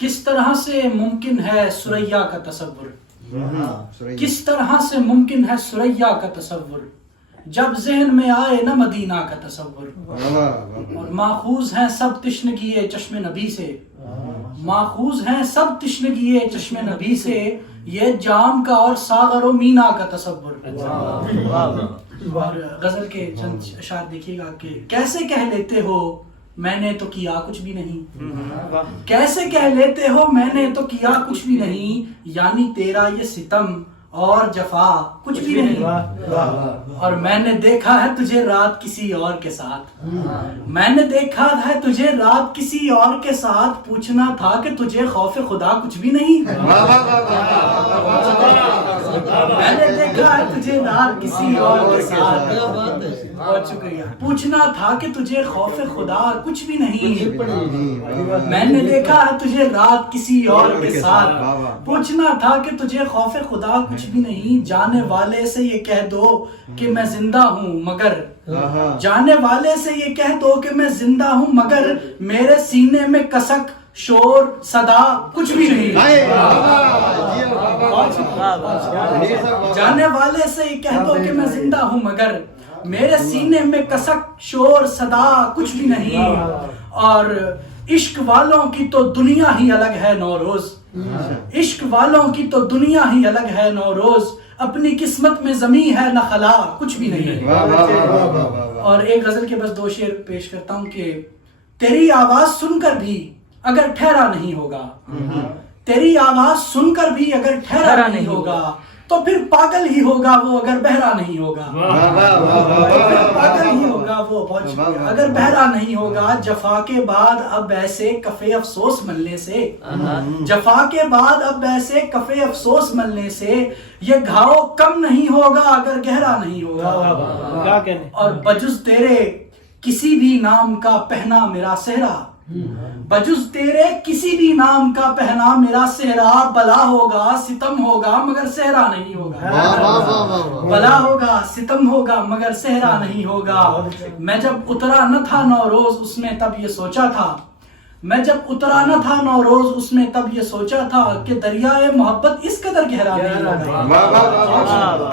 کس طرح سے ممکن ہے ثریا کا تصور، کس طرح سے ممکن ہے ثریا کا تصور، جب ذہن میں آئے نہ مدینہ کا تصور۔ اور ماخوذ ہیں سب تشنگی چشم نبی سے، ماخوذ ہیں سب تشنگی چشم نبی سے، یہ جام کا اور ساغر و مینا کا تصور۔ اور غزل کے چند اشعار دیکھیے گا کہ کیسے کہہ لیتے ہو میں نے تو کیا کچھ بھی نہیں، کیسے کہہ لیتے ہو میں نے تو کیا کچھ بھی نہیں، یعنی تیرا یہ ستم اور جفا کچھ بھی نہیں۔ اور میں نے دیکھا ہے تجھے رات کسی اور کے ساتھ، میں نے دیکھا ہے تجھے رات کسی اور کے ساتھ، پوچھنا تھا کہ تجھے خوف خدا کچھ بھی نہیں۔ میں نے دیکھا ہے تجھے رات کسی اور کے ساتھ، بہت شکریہ، پوچھنا تھا کہ تجھے خوف خدا کچھ بھی نہیں۔ میں نے دیکھا ہے تجھے رات کسی اور کے ساتھ، پوچھنا تھا کہ تجھے خوف خدا کچھ بھی نہیں، جانے والے سے یہ کہہ دو کہ میں زندہ ہوں مگر، جانے والے سے یہ کہہ دو کہ میں زندہ ہوں مگر، میرے سینے میں کسک شور صدا کچھ بھی نہیں۔ جانے والے سے یہ کہہ دو کہ میں زندہ ہوں مگر، میرے سینے میں کسک شور صدا کچھ بھی نہیں۔ اور عشق والوں کی تو دنیا ہی الگ ہے نوروز، عشق والوں کی تو دنیا ہی الگ ہے نوروز، اپنی قسمت میں زمیں ہے نہ خلا کچھ بھی نہیں۔ اور ایک غزل کے بس 2 شعر پیش کرتا ہوں کہ تیری آواز سن کر بھی اگر ٹھہرا نہیں ہوگا، تیری آواز سن کر بھی اگر ٹھہرا نہیں ہوگا، تو پھر پاگل ہی ہوگا وہ اگر بہرا نہیں ہوگا، پاگل ہی ہوگا وہ، بہت شکریہ، اگر بہرا نہیں ہوگا۔ جفا کے بعد اب ایسے کفے افسوس ملنے سے، جفا کے بعد اب ایسے کفے افسوس ملنے سے، یہ گھاؤ کم نہیں ہوگا اگر گہرا نہیں ہوگا۔ اور بجز تیرے کسی بھی نام کا پہنا میرا صحرا، بجز تیرے کسی بھی نام کا پہنا میرا صحرا، بلا ہوگا ستم ہوگا مگر صحرا نہیں ہوگا، بلا ہوگا ستم ہوگا مگر صحرا نہیں ہوگا۔ میں جب اترا نہ تھا نوروز اس میں تب یہ سوچا تھا، میں جب اترا نہ تھا نوروز اس میں تب یہ سوچا تھا کہ دریائے محبت اس قدر گہرا نہیں ہوگا۔